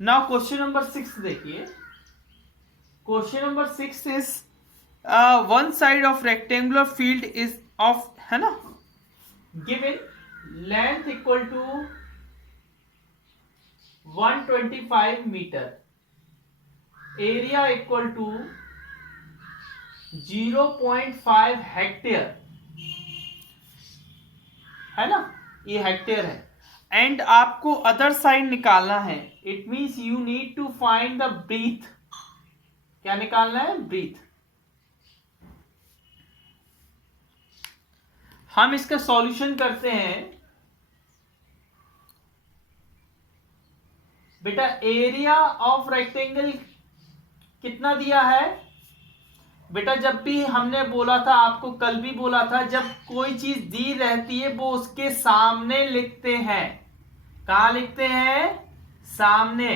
Now question number 6 देखिए। Question number 6 is one side of rectangular field is of, है ना, given length equal to 125 metre, area equal to 0.5 hectare, है ना, ये hectare है। And आपको अदर साइड निकालना है। It means you need to find the breadth. क्या निकालना है? ब्रीथ। हम इसका सॉल्यूशन करते हैं। बेटा एरिया ऑफ रेक्टेंगल कितना दिया है? बेटा जब भी हमने बोला था, आपको कल भी बोला था, जब कोई चीज दी रहती है वो उसके सामने लिखते हैं। कहां लिखते हैं? सामने।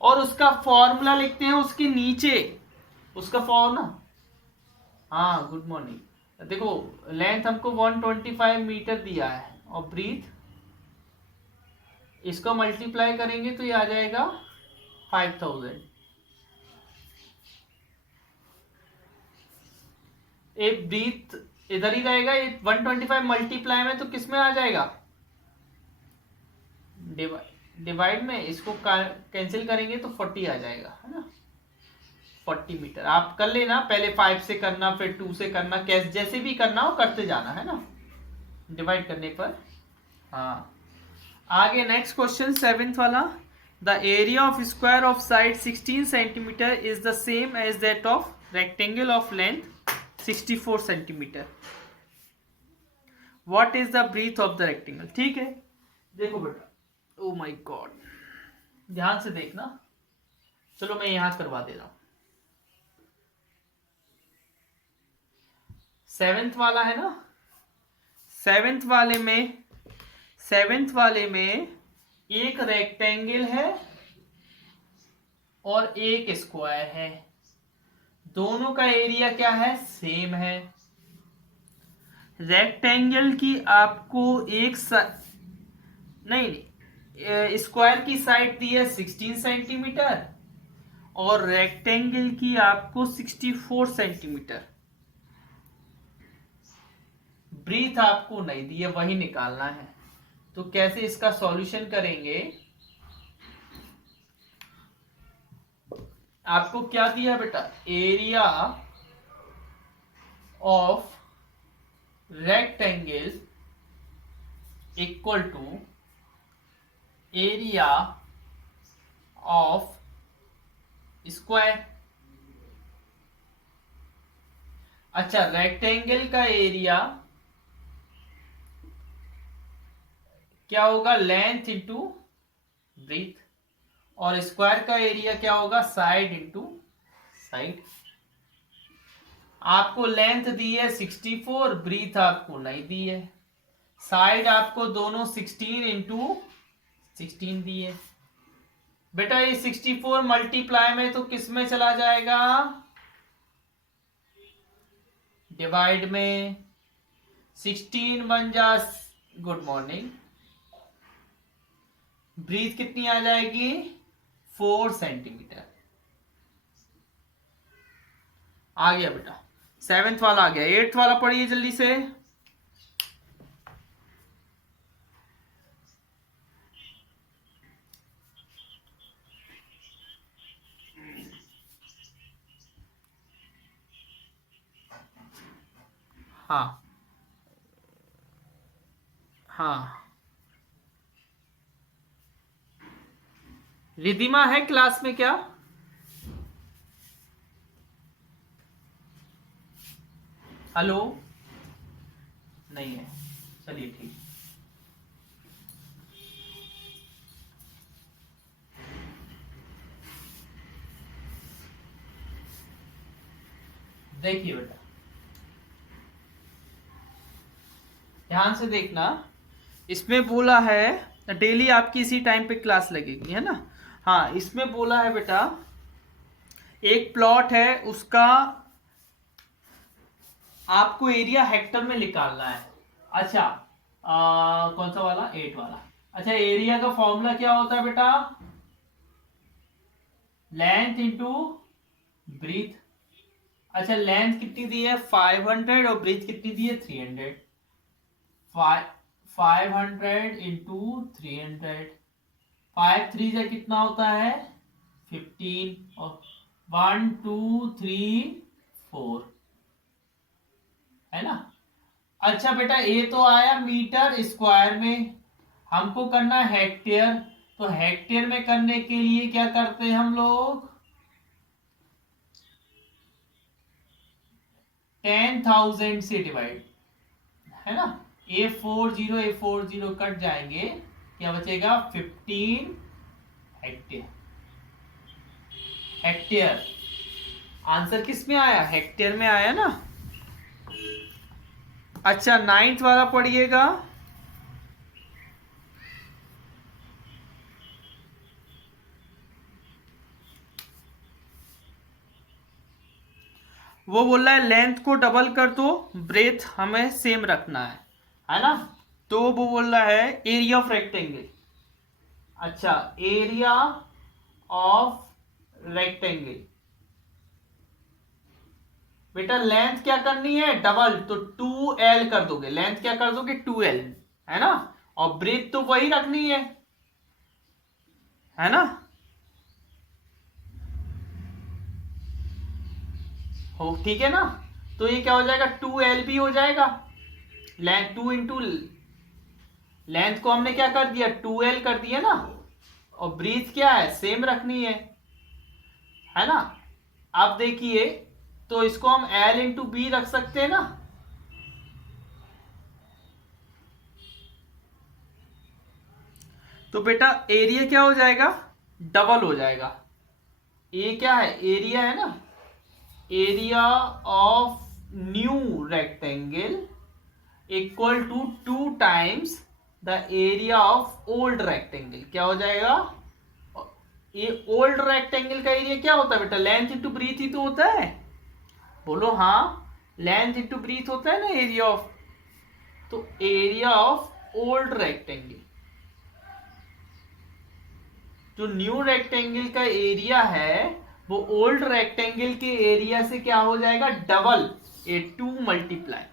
और उसका फॉर्मूला लिखते हैं उसके नीचे। उसका फॉर्मूला, हाँ गुड मॉर्निंग। देखो लेंथ हमको 125 मीटर दिया है और ब्रीथ, इसको मल्टीप्लाई करेंगे तो ये आ जाएगा 5000। ए ब्रीथ इधर ही रहेगा, ये 125 मल्टीप्लाई में तो किस में आ जाएगा? डिवाइड में। इसको कैंसिल करेंगे तो 40 आ जाएगा, है ना। 40 मीटर। आप कर लेना, पहले 5 से करना, फिर 2 से करना, कैसे जैसे भी करना हो करते जाना, है ना, डिवाइड करने पर। हाँ आगे नेक्स्ट क्वेश्चन 7th वाला। The area of square of side 16 centimetre is the same as that of rectangle of length 64 centimetre. What is the breadth of the rectangle? ठीक है, देखो बेटा, ओ माय गॉड, ध्यान से देखना। चलो मैं यहां करवा दे रहा हूं। 7th वाला है ना, 7th वाले में एक रेक्टेंगल है और एक स्क्वायर है। दोनों का एरिया क्या है? सेम है। रेक्टेंगल की आपको नहीं, स्क्वायर की साइड दी है 16 सेंटीमीटर और रेक्टेंगल की आपको 64 सेंटीमीटर। ब्रीथ आपको नहीं दी है, वही निकालना है। तो कैसे इसका सॉल्यूशन करेंगे? आपको क्या दिया बेटा? Area of rectangle equal to area of square. अच्छा, रेक्टेंगल का एरिया क्या होगा? Length into breadth. और स्क्वायर का एरिया क्या होगा? Side into side. आपको लेंथ दी है 64, ब्रीथ आपको नहीं दी है। साइड आपको दोनों 16 इंटू 16 दी है। बेटा ये 64 मल्टीप्लाई में तो किस में चला जाएगा? डिवाइड में। 16 बन जा, गुड मॉर्निंग, ब्रीथ कितनी आ जाएगी? 4 सेंटीमीटर। आ गया बेटा, 7th वाला आ गया। 8th वाला पढ़िए जल्दी से। हाँ हाँ, रिधिमा है क्लास में क्या? हेलो, नहीं है, चलिए ठीक। देखिए बेटा, ध्यान से देखना। इसमें बोला है डेली आपकी इसी टाइम पे क्लास लगेगी, है ना। हाँ, इसमें बोला है बेटा एक प्लॉट है, उसका आपको एरिया हेक्टर में निकालना है। अच्छा, कौन सा वाला? 8 वाला। अच्छा, एरिया का फॉर्मूला क्या होता है बेटा? Length into breadth. अच्छा लेंथ कितनी दी है 500 और ब्रीथ कितनी दी है 300। 500 इंटू 300, 5 3 से कितना होता है 15 और 1 2 3 4 है ना। अच्छा बेटा ये तो आया मीटर स्क्वायर में, हमको करना है हेक्टेयर। तो हेक्टेयर में करने के लिए क्या करते हैं हम लोग 10,000 से डिवाइड, है ना। A40 कट जाएंगे, क्या बचेगा 15 हेक्टेयर। हेक्टेयर आंसर किस में आया हेक्टेयर में आया ना। अच्छा 9th वाला पढ़िएगा। वो बोल रहा है लेंथ को डबल कर दो, ब्रेथ हमें सेम रखना है ना। तो वो बोल रहा है एरिया ऑफ रेक्टेंगल। अच्छा एरिया ऑफ रेक्टेंगल, बेटा लेंथ क्या करनी है डबल, तो 2L कर दोगे। लेंथ क्या कर दोगे 2L, है ना। और ब्रेथ तो वही रखनी है ना। हो ठीक है ना। तो ये क्या हो जाएगा 2L भी हो जाएगा। लेंथ 2 इंटू लेंथ को हमने क्या कर दिया 2L कर दिया ना। और ब्रीथ क्या है सेम रखनी है ना। अब देखिए तो इसको हम L इंटू बी रख सकते हैं ना। तो बेटा एरिया क्या हो जाएगा डबल हो जाएगा। ये क्या है एरिया है ना, area of new rectangle equal to 2 times the area of old rectangle. क्या हो जाएगा ये ओल्ड रेक्टेंगल का एरिया क्या होता है बेटा लेंथ इंटू ब्रीथ ही तो होता है। बोलो हाँ लेंथ इंटू ब्रीथ होता है ना एरिया ऑफ। तो एरिया ऑफ ओल्ड रेक्टेंगल, जो न्यू रेक्टेंगल का एरिया है वो ओल्ड रेक्टेंगल के एरिया से क्या हो जाएगा डबल, ए 2 मल्टीप्लाई।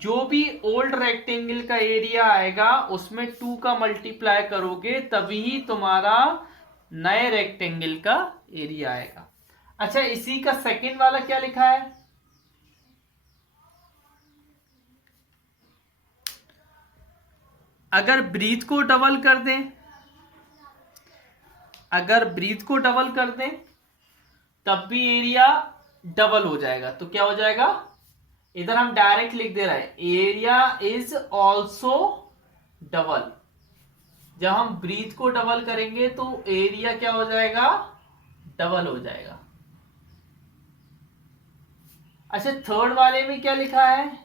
जो भी ओल्ड रेक्टेंगल का एरिया आएगा उसमें 2 का मल्टीप्लाई करोगे तभी तुम्हारा नए रेक्टेंगल का एरिया आएगा। अच्छा इसी का सेकंड वाला क्या लिखा है अगर ब्रीथ को डबल कर दें, अगर ब्रीथ को डबल कर दें तब भी एरिया डबल हो जाएगा। तो क्या हो जाएगा इधर हम डायरेक्ट लिख दे रहे हैं एरिया इज ऑल्सो डबल। जब हम ब्रीथ को डबल करेंगे तो एरिया क्या हो जाएगा डबल हो जाएगा। अच्छा थर्ड वाले में क्या लिखा है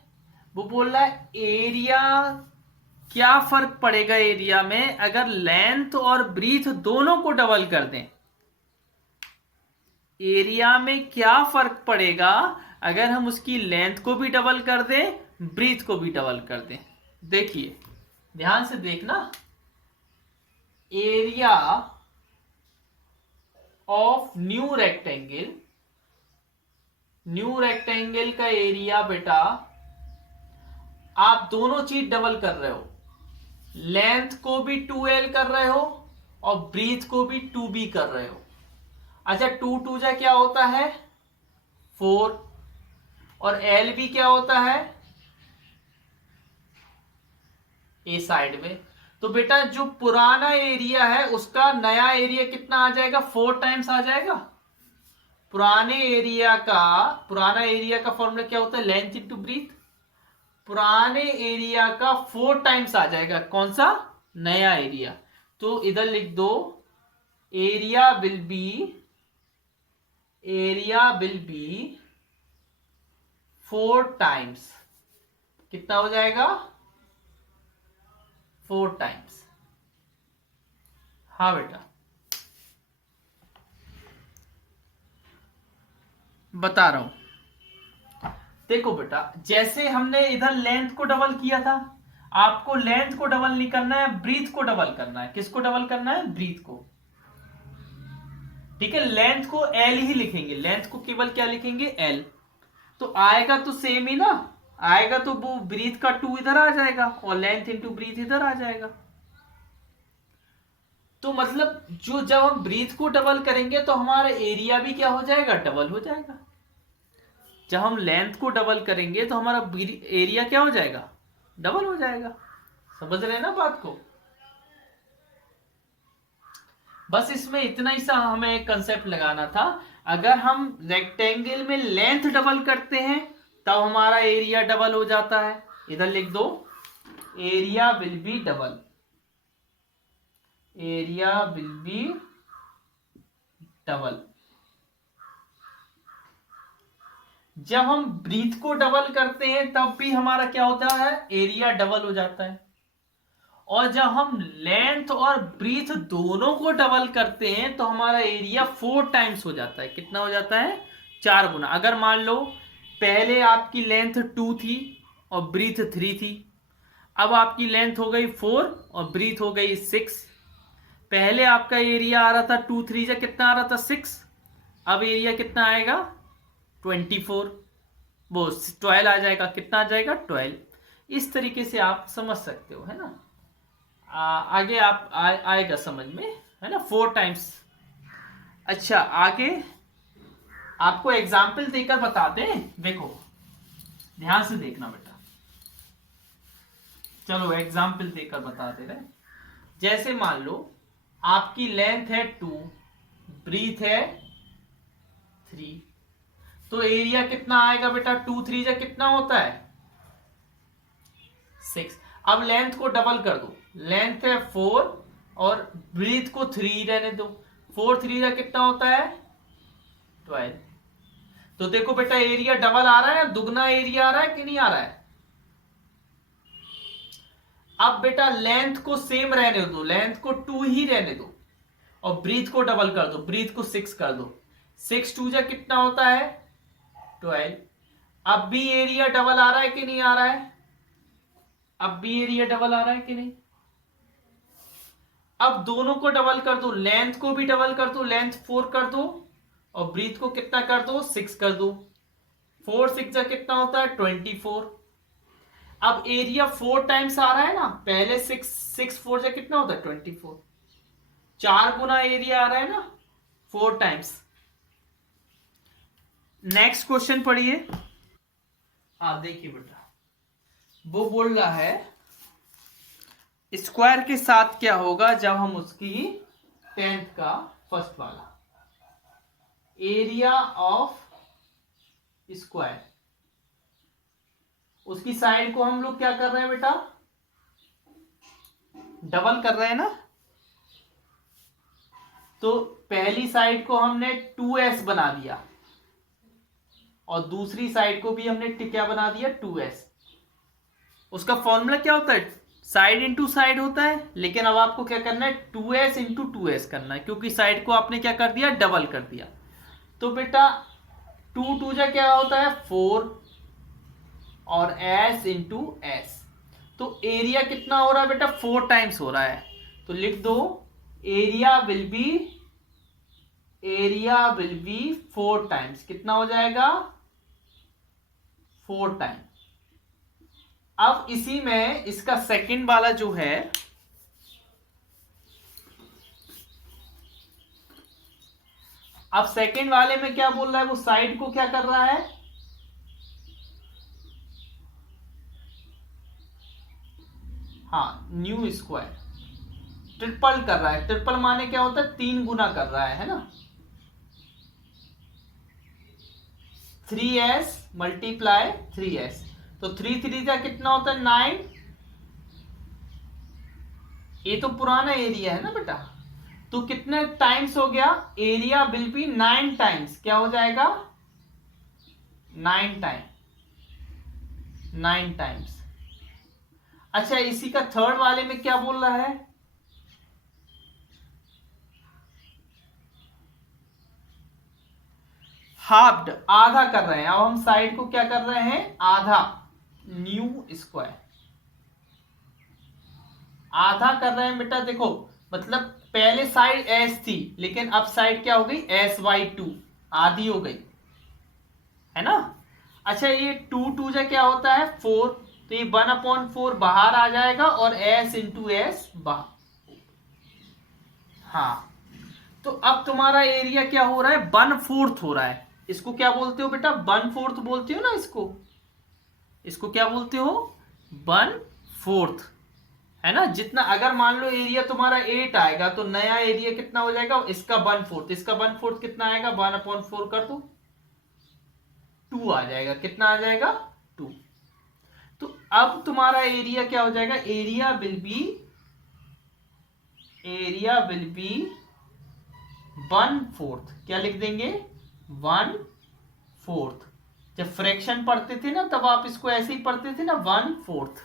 वो बोल रहा है एरिया क्या फर्क पड़ेगा एरिया में अगर लेंथ और ब्रीथ दोनों को डबल कर दें। एरिया में क्या फर्क पड़ेगा अगर हम उसकी लेंथ को भी डबल कर दें ब्रीथ को भी डबल कर दें। देखिए ध्यान से देखना area of new rectangle, new rectangle का एरिया बेटा आप दोनों चीज डबल कर रहे हो, लेंथ को भी 2L कर रहे हो और ब्रीथ को भी 2B कर रहे हो। अच्छा 2 2 जा क्या होता है 4 और L भी क्या होता है ए साइड में। तो बेटा जो पुराना एरिया है उसका नया एरिया कितना आ जाएगा 4 टाइम्स आ जाएगा। पुराना एरिया का फॉर्मूला क्या होता है लेंथ इंटू ब्रीथ। पुराने एरिया का 4 टाइम्स आ जाएगा कौन सा नया एरिया। तो इधर लिख दो एरिया विल बी 4 टाइम्स। कितना हो जाएगा 4 टाइम्स। हाँ बेटा बता रहा हूं देखो बेटा जैसे हमने इधर लेंथ को डबल किया था आपको लेंथ को डबल नहीं करना है ब्रीथ को डबल करना है। किसको डबल करना है ब्रीथ को। ठीक है, लेंथ को एल ही लिखेंगे, लेंथ को केवल क्या लिखेंगे, एल। तो आएगा तो सेम ही ना, आएगा तो वो ब्रीथ का 2 इधर आ जाएगा और लेंथ इंटू ब्रीथ इधर आ जाएगा। तो मतलब जो जब हम ब्रीथ को डबल करेंगे तो हमारा एरिया भी क्या हो जाएगा, डबल हो जाएगा। जब हम लेंथ को डबल करेंगे तो हमारा एरिया क्या हो जाएगा, डबल हो जाएगा। समझ रहे हैं ना बात को। बस इसमें इतना ही सा हमें कंसेप्ट लगाना था। अगर हम रेक्टेंगल में लेंथ डबल करते हैं तब हमारा एरिया डबल हो जाता है। इधर लिख दो, area will be double, area will be double. जब हम ब्रीथ को डबल करते हैं तब भी हमारा क्या होता है, एरिया डबल हो जाता है। और जब हम लेंथ और ब्रीथ दोनों को डबल करते हैं तो हमारा एरिया 4 टाइम्स हो जाता है। कितना हो जाता है, 4 गुना। अगर मान लो पहले आपकी लेंथ 2 थी और ब्रीथ 3 थी, अब आपकी लेंथ हो गई 4 और ब्रीथ हो गई 6। पहले आपका एरिया आ रहा था 2 3 से कितना आ रहा था, 6। अब एरिया कितना आएगा, 24, वो 12 आ जाएगा। कितना आ जाएगा, 12। इस तरीके से आप समझ सकते हो, है ना। आगे आप आएगा समझ में, है ना, 4 टाइम्स। अच्छा, आगे आपको एग्जाम्पल देकर बताते हैं। देखो ध्यान से देखना बेटा, चलो एग्जाम्पल देकर बताते रहे। जैसे मान लो आपकी लेंथ है 2, ब्रीथ है 3, तो एरिया कितना आएगा बेटा, 2 3 से कितना होता है, 6। अब लेंथ को डबल कर दो, लेंथ है 4 और ब्रीथ को 3 रहने दो। 4 3 का कितना होता है, 12। तो देखो बेटा एरिया डबल आ रहा है, दुगना एरिया आ रहा है कि नहीं आ रहा है। अब बेटा लेंथ को सेम रहने दो, लेंथ को 2 ही रहने दो और ब्रीथ को डबल कर दो, ब्रीथ को 6 कर दो। 6 2 जा कितना होता है, 12। अब भी एरिया डबल आ रहा है कि नहीं आ रहा है, अब भी एरिया डबल आ रहा है कि नहीं। अब दोनों को डबल कर दो, लेंथ को भी डबल कर दो, लेंथ 4 कर दो और ब्रीथ को कितना कर दो, 6 कर दो। 4 6 जा कितना होता है, 24। अब एरिया 4 टाइम्स आ रहा है ना, पहले 6 6 4 जा कितना होता है, 24। 4 गुना एरिया आ रहा है ना, 4 टाइम्स। नेक्स्ट क्वेश्चन पढ़िए। हाँ देखिए बेटा, वो बोल रहा है स्क्वायर के साथ क्या होगा जब हम उसकी 10th का फर्स्ट वाला एरिया ऑफ स्क्वायर, उसकी साइड को हम लोग क्या कर रहे हैं बेटा, डबल कर रहे हैं ना। तो पहली साइड को हमने 2s बना दिया और दूसरी साइड को भी हमने क्या बना दिया, 2s। उसका फॉर्मूला क्या होता है, साइड इंटू साइड होता है, लेकिन अब आपको क्या करना है, 2s इंटू 2s करना है, क्योंकि साइड को आपने क्या कर दिया, डबल कर दिया। तो बेटा 2 2 जा क्या होता है, 4 और s इंटू s। तो एरिया कितना हो रहा है बेटा, 4 टाइम्स हो रहा है। तो लिख दो एरिया विल बी 4 टाइम्स। कितना हो जाएगा, 4 टाइम। अब इसी में इसका सेकंड वाला जो है, अब सेकंड वाले में क्या बोल रहा है, वो साइड को क्या कर रहा है, हाँ न्यू स्क्वायर, ट्रिपल कर रहा है। ट्रिपल माने क्या होता है, 3 गुना कर रहा है ना। 3s मल्टीप्लाई 3s, तो 3 3 का कितना होता है, 9। ये तो पुराना एरिया है ना बेटा, तो कितने टाइम्स हो गया, एरिया विल बी 9 टाइम्स। क्या हो जाएगा, 9 टाइम, 9 टाइम्स। अच्छा इसी का थर्ड वाले में क्या बोल रहा है, हाफ्ड, आधा कर रहे हैं। अब हम साइड को क्या कर रहे हैं, आधा, न्यू स्क्वायर, आधा कर रहे हैं बेटा। देखो मतलब पहले साइड एस थी लेकिन अब साइड क्या हो गई, एस बाई टू, आधी हो गई, है ना। अच्छा ये टू टू जा क्या होता है 4, तो ये 1/4 बाहर आ जाएगा और एस इंटू एस बाहर। हाँ तो अब तुम्हारा एरिया क्या हो रहा है, 1/4 हो रहा है। इसको क्या बोलते हो बेटा, 1/4 बोलते हो ना इसको, इसको क्या बोलते हो 1/4, है ना। जितना अगर मान लो एरिया तुम्हारा 8 आएगा तो नया एरिया कितना हो जाएगा, इसका 1/4, इसका 1/4 कितना आएगा, 1/4 कर दो 2 आ जाएगा, कितना आ जाएगा 2। तो अब तुम्हारा एरिया क्या हो जाएगा, एरिया विल बी 1/4, क्या लिख देंगे 1/4। जब फ्रैक्शन पढ़ते थे ना तब आप इसको ऐसे ही पढ़ते थे ना 1/4।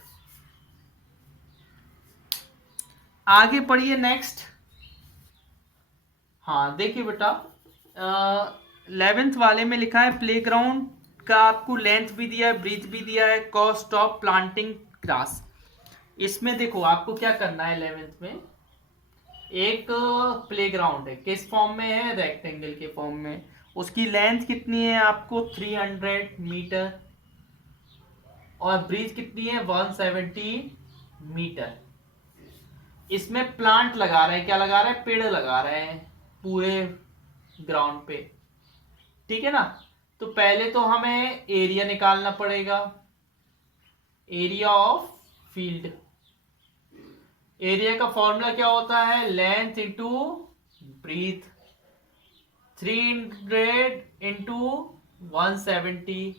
आगे पढ़िए नेक्स्ट। हाँ देखिए बेटा 11th वाले में लिखा है प्लेग्राउंड का आपको लेंथ भी दिया है, ब्रीथ भी दिया है, कॉस्ट ऑफ प्लांटिंग ग्रास। इसमें देखो आपको क्या करना है, 11th में एक प्लेग्राउंड है, किस फॉर्म में है, रेक्टेंगल के फॉर्म में। उसकी लेंथ कितनी है आपको 300 मीटर और ब्रीथ कितनी है 170 मीटर। इसमें प्लांट लगा रहे हैं, क्या लगा रहे हैं, पेड़ लगा रहे हैं पूरे ग्राउंड पे, ठीक है ना। तो पहले तो हमें एरिया निकालना पड़ेगा, एरिया ऑफ फील्ड। एरिया का फॉर्मूला क्या होता है, लेंथ इंटू ब्रीथ, 300 इंटू 170,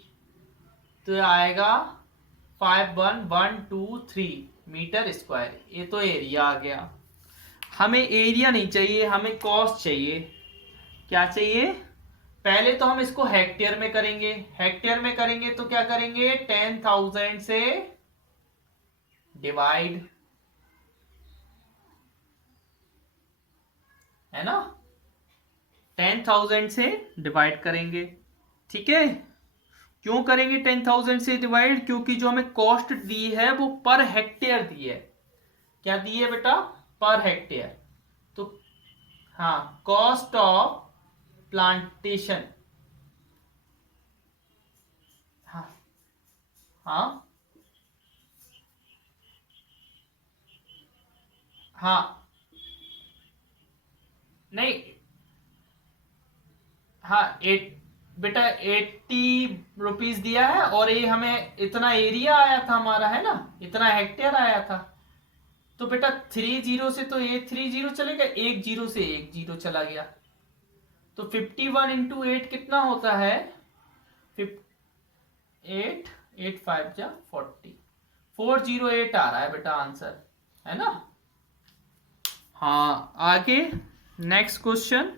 तो आएगा 51123 मीटर स्क्वायर। ये तो एरिया आ गया। हमें एरिया नहीं चाहिए, हमें कॉस्ट चाहिए। क्या चाहिए, पहले तो हम इसको हेक्टेयर में करेंगे। हेक्टेयर में करेंगे तो क्या करेंगे, 10,000 से डिवाइड, है ना, 10,000 से डिवाइड करेंगे, ठीक है। क्यों करेंगे 10,000 से डिवाइड, क्योंकि जो हमें कॉस्ट दी है वो पर हेक्टेयर दी है। क्या दी है बेटा, पर हेक्टेयर। तो हाँ, कॉस्ट ऑफ प्लांटेशन, हाँ हाँ हाँ नहीं, हाँ बेटा 80 रुपीज दिया है और ये हमें इतना एरिया आया था हमारा, है ना, इतना हेक्टेयर आया था। तो बेटा 30 से तो ये 30 चलेगा, 10 से 10 चला गया, तो 51 इंटू 8 कितना होता है, 8 8 5 जा 40, 408 आ रहा है बेटा आंसर, है ना। हाँ आगे नेक्स्ट क्वेश्चन।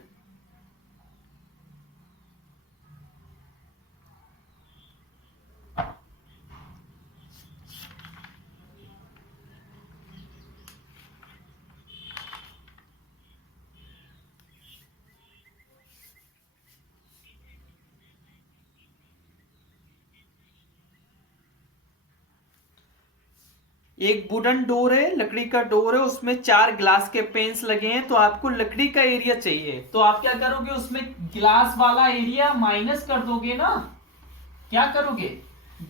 एक वुडन डोर है, लकड़ी का डोर है, उसमें 4 ग्लास के पेन्स लगे हैं, तो आपको लकड़ी का एरिया चाहिए। तो आप क्या करोगे, उसमें ग्लास वाला एरिया माइनस कर दोगे ना, क्या करोगे,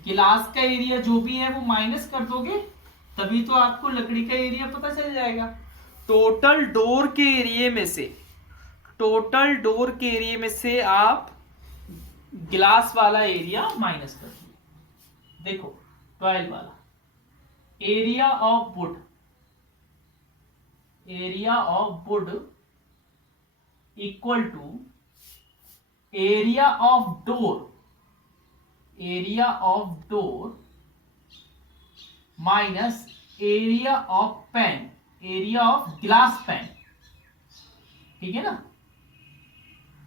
गिलास का एरिया जो भी है वो माइनस कर दोगे, तभी तो आपको लकड़ी का एरिया पता चल जाएगा। टोटल डोर के एरिया में से, टोटल डोर के एरिया में से आप गिलास वाला एरिया माइनस कर दो। देखो 12 वाला, area of wood, area of wood equal to area of door, area of door minus area of pane, area of glass pane, ठीक है ना।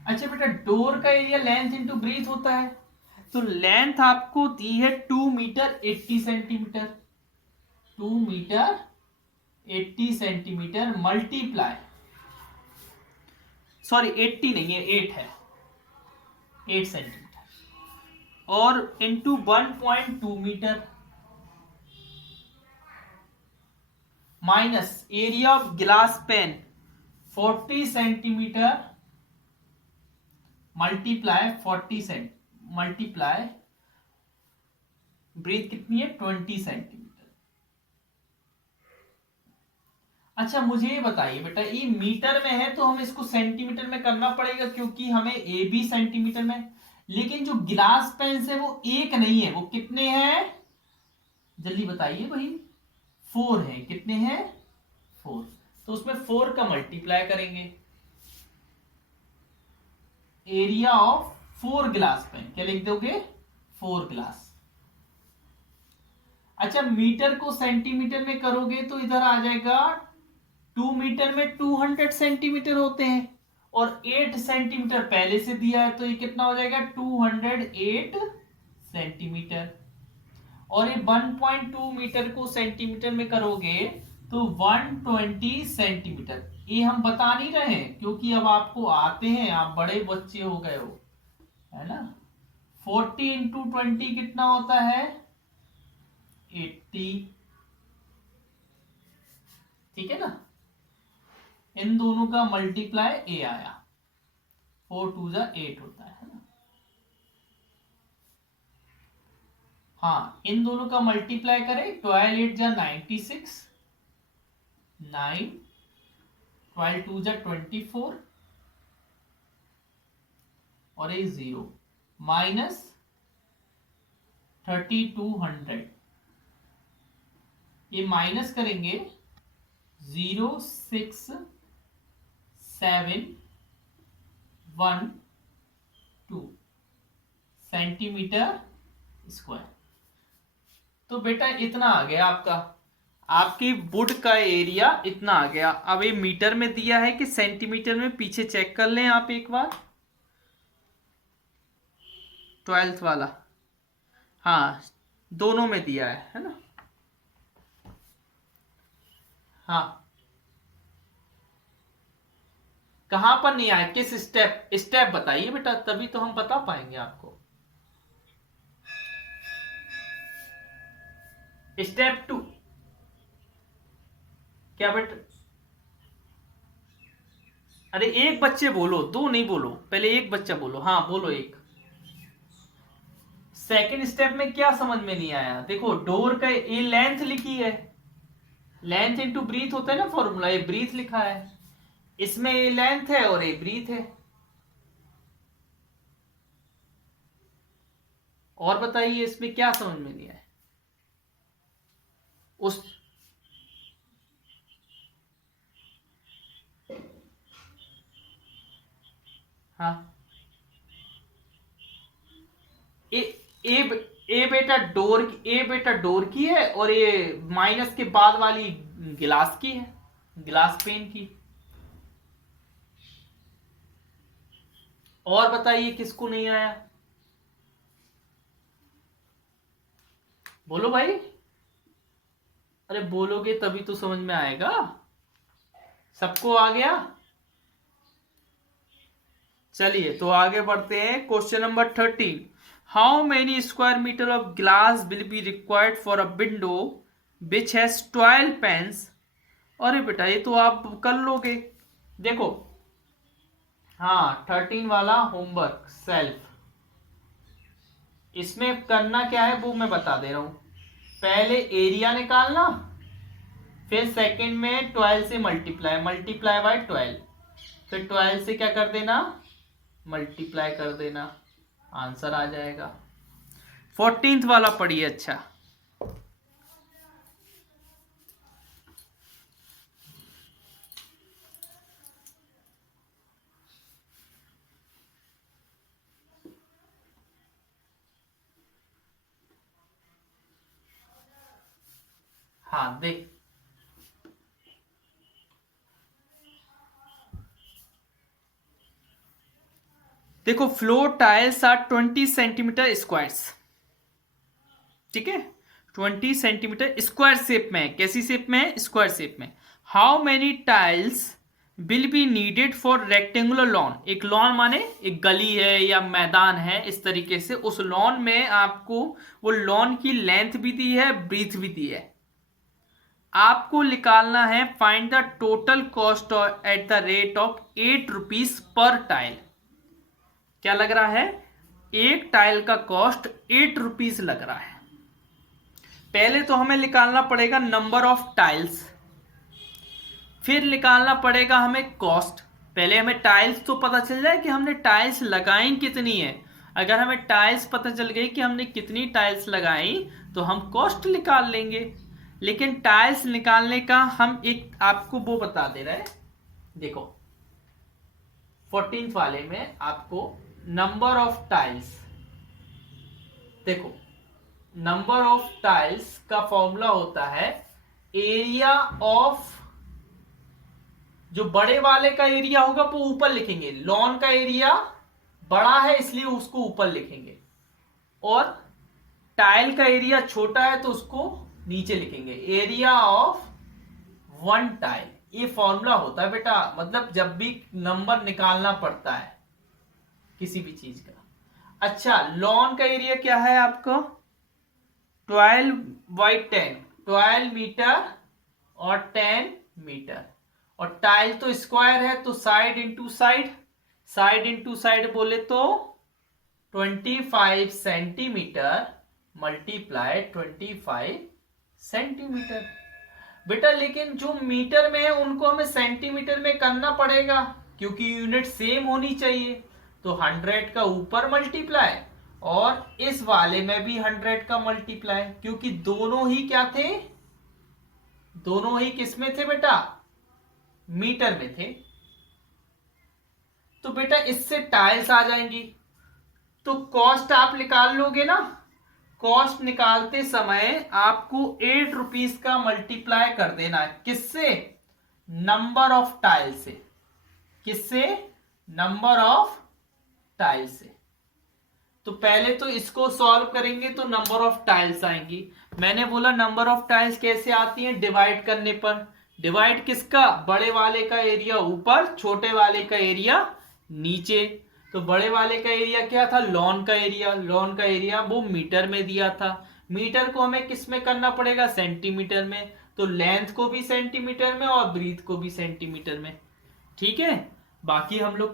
अच्छा बेटा डोर का एरिया लेंथ इंटू ब्रीथ होता है, तो लेंथ आपको दी है 2 metre 80 centimetre, 2 metre 80 centimetre multiply, sorry 80 नहीं है 8 है, 8 सेंटीमीटर और into 1.2 metre minus area of glass pane 40 centimetre multiply 40 breadth कितनी है 20 सेंटीमीटर। अच्छा मुझे ये बताइए बेटा, ये मीटर में है तो हम इसको सेंटीमीटर में करना पड़ेगा क्योंकि हमें ए बी सेंटीमीटर में, लेकिन जो गिलास पेन है वो एक नहीं है, वो कितने हैं जल्दी बताइए भाई, 4 है। कितने हैं 4, तो उसमें 4 का मल्टीप्लाई करेंगे। एरिया ऑफ 4 गिलास पेन क्या लिख दोगे 4 गिलास। अच्छा मीटर को सेंटीमीटर में करोगे तो इधर आ जाएगा 2 मीटर में 200 सेंटीमीटर होते हैं और 8 सेंटीमीटर पहले से दिया है, तो ये कितना हो जाएगा 208 सेंटीमीटर। और ये 1.2 मीटर को सेंटीमीटर में करोगे तो 120 सेंटीमीटर। ये हम बता नहीं रहे हैं क्योंकि अब आपको आते हैं, आप बड़े बच्चे हो गए हो, है ना। 40 इंटू 20 कितना होता है 80, ठीक है ना। इन दोनों का मल्टीप्लाई ए आया, 4 2 जा 8 होता है ना। हाँ इन दोनों का मल्टीप्लाई करें, 12 8 जा 96, 9 12 2 जा 24 और ये 0 माइनस 3200। ये माइनस करेंगे 0 6 7 1 2 सेंटीमीटर स्क्वायर। तो बेटा इतना आ गया आपका, आपकी वुड का एरिया इतना आ गया। अब ये मीटर में दिया है कि सेंटीमीटर में, पीछे चेक कर लें आप एक बार, 12th वाला, हाँ दोनों में दिया है ना। हाँ कहां पर नहीं आया, किस स्टेप बताइए बेटा, तभी तो हम बता पाएंगे आपको। स्टेप 2 क्या बेटा, अरे एक बच्चे बोलो, दो नहीं बोलो, पहले एक बच्चा बोलो, हाँ बोलो एक। सेकंड स्टेप में क्या समझ में नहीं आया, देखो डोर का ये लेंथ लिखी है, लेंथ इंटू ब्रीथ होता है ना फॉर्मूला, ये ब्रीथ लिखा है, इसमें ये लेंथ है और ये ब्रीथ है। और बताइए इसमें क्या समझ में नहीं आया उस, हाँ ए ए ए बेटा डोर की है और ये माइनस के बाद वाली गिलास की है, गिलास पेन की। और बताइए किसको नहीं आया, बोलो भाई, अरे बोलोगे तभी तो समझ में आएगा। सबको आ गया, चलिए तो आगे बढ़ते हैं। Question number 13, how many square metre of glass will be required for a window which has 12 panes. अरे बेटा ये तो आप कर लोगे, देखो हाँ 13 वाला होमवर्क सेल्फ, इसमें करना क्या है वो मैं बता दे रहा हूं। पहले एरिया निकालना, फिर सेकंड में 12 से मल्टीप्लाई बाय 12, फिर 12 से क्या कर देना मल्टीप्लाई कर देना, आंसर आ जाएगा। 14th वाला पढ़िए। अच्छा हाँ देख, देखो floor tiles are 20 centimetre squares, ठीक है 20 सेंटीमीटर स्क्वायर शेप में, कैसी शेप में स्क्वायर शेप में। How many tiles will be needed for rectangular lawn, एक लॉन माने एक गली है या मैदान है इस तरीके से, उस लॉन में आपको वो लॉन की लेंथ भी दी है ब्रीथ भी दी है। आपको निकालना है find the total cost at the rate of 8 rupees per tile. क्या लग रहा है? एक टाइल का कॉस्ट 8 रुपीज लग रहा है। पहले तो हमें निकालना पड़ेगा नंबर ऑफ टाइल्स, फिर निकालना पड़ेगा हमें कॉस्ट। पहले हमें टाइल्स तो पता चल जाए कि हमने टाइल्स लगाई कितनी है। अगर हमें टाइल्स पता चल गई कि हमने कितनी टाइल्स लगाई तो हम कॉस्ट निकाल लेंगे। लेकिन टाइल्स निकालने का हम एक आपको वो बता दे रहे हैं। देखो 14th वाले में आपको नंबर ऑफ टाइल्स, देखो नंबर ऑफ टाइल्स का फॉर्मूला होता है एरिया ऑफ, जो बड़े वाले का एरिया होगा वो ऊपर लिखेंगे, लॉन का एरिया बड़ा है इसलिए उसको ऊपर लिखेंगे, और टाइल का एरिया छोटा है तो उसको नीचे लिखेंगे, एरिया ऑफ वन टाइल। ये फॉर्मूला होता है बेटा, मतलब जब भी नंबर निकालना पड़ता है किसी भी चीज का। अच्छा, लॉन का एरिया क्या है आपको? 12/10, 12 मीटर और 10 मीटर, और टाइल तो स्क्वायर है तो side into side, side into side बोले तो 25 सेंटीमीटर मल्टीप्लाई 25 सेंटीमीटर। बेटा लेकिन जो मीटर में है उनको हमें सेंटीमीटर में करना पड़ेगा क्योंकि यूनिट सेम होनी चाहिए। तो 100 का ऊपर मल्टीप्लाई और इस वाले में भी 100 का मल्टीप्लाई, क्योंकि दोनों ही क्या थे? दोनों ही किस में थे बेटा? मीटर में थे। तो बेटा इससे टाइल्स आ जाएंगी। तो कॉस्ट आप निकाल लोगे ना, कॉस्ट निकालते समय आपको 8 रुपीज का मल्टीप्लाई कर देना है। किससे? नंबर ऑफ टाइल से। किससे? नंबर ऑफ टाइल से। तो पहले तो इसको सॉल्व करेंगे तो नंबर ऑफ टाइल्स आएंगी। मैंने बोला नंबर ऑफ टाइल्स कैसे आती हैं? डिवाइड करने पर। डिवाइड किसका? बड़े वाले का एरिया ऊपर, छोटे वाले का एरिया नीचे। तो बड़े वाले का एरिया क्या था? लॉन का एरिया। लॉन का एरिया वो मीटर में दिया था, मीटर को हमें किस में करना पड़ेगा? सेंटीमीटर में। तो लेंथ को भी सेंटीमीटर में और ब्रीथ को भी सेंटीमीटर में। ठीक है, बाकी हम लोग